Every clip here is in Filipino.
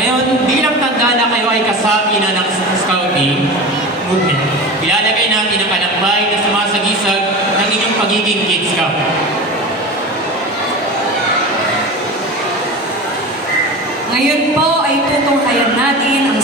Ngayon, bilang tanda na kayo ay kasapi na ng scouting movement, ilalagay natin ang kalakbay na sumasagisag ng inyong pagiging Kid Scout. Ngayon po ay tutunghayan natin ang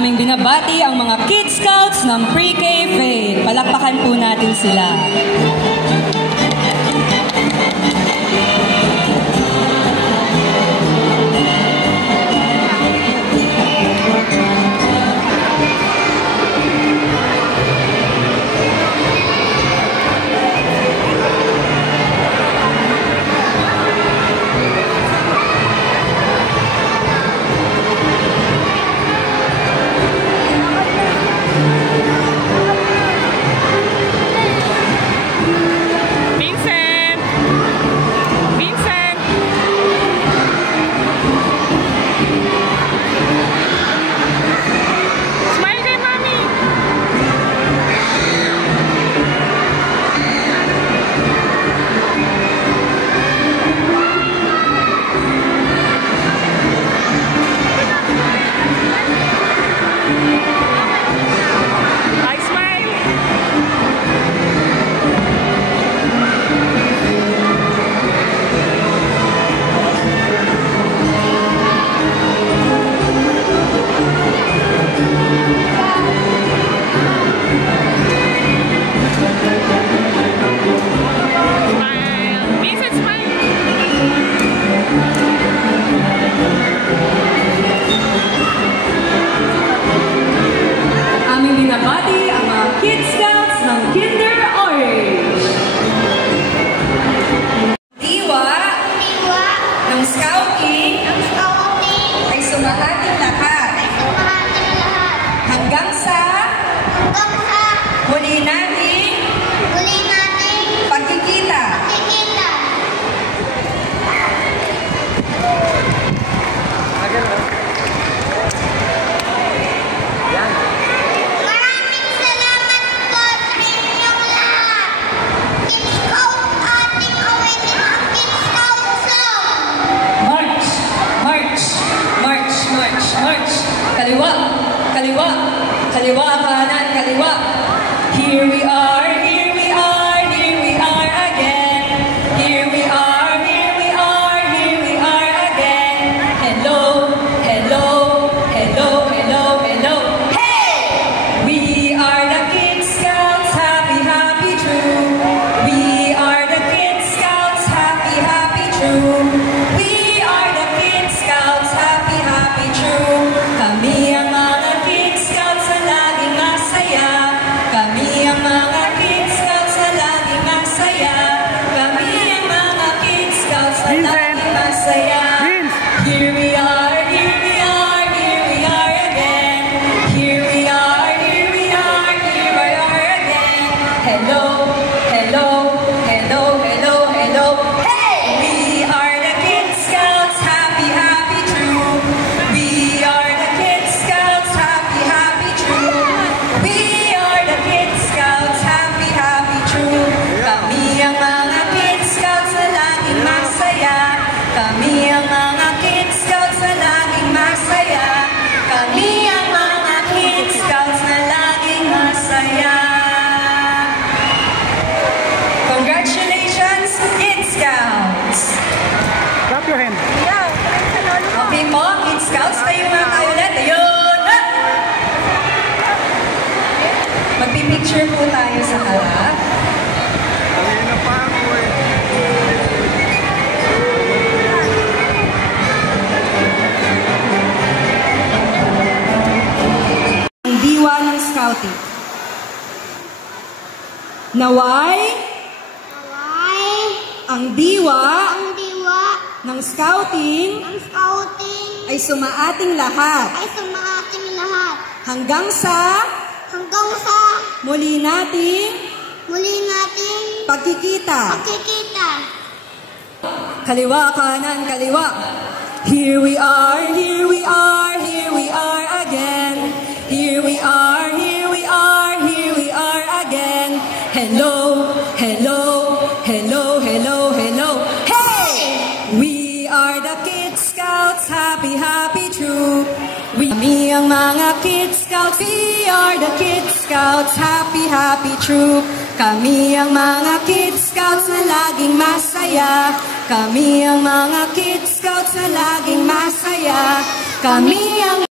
aming binabati ang mga Kid Scouts ng Pre-K Faith. Palakpakan po natin sila. Kaliwa, kanan, kaliwa. Here we are, here we are, here we are again. Here we are, here we are, here we are again. Hello, hello, hello, hello, hello. Hey! We are the Kid Scouts, happy, happy, true. We are the Kid Scouts, happy, happy, true. We are the Kid Scouts, happy, happy, true. Kami ang mga Kid Scouts na laging masaya. Kami ang mga Kid Scouting. Naway ang diwa ng Scouting ay sumaating lahat hanggang sa muli nating pagkikita. Kaliwa, kanan, kaliwa. Here we are, here we are, here we are again. Here we are, here we are, here we are again. Hello, hello, hello, hello, hello. Hey! We are the Kid Scouts, happy, happy troop. Kami ang mga Kid Scouts, we are the Kid Scouts, happy, happy troop. Kami ang mga Kid Scouts na laging masaya. Kami ang mga Kid Scouts na laging masaya. Kami ang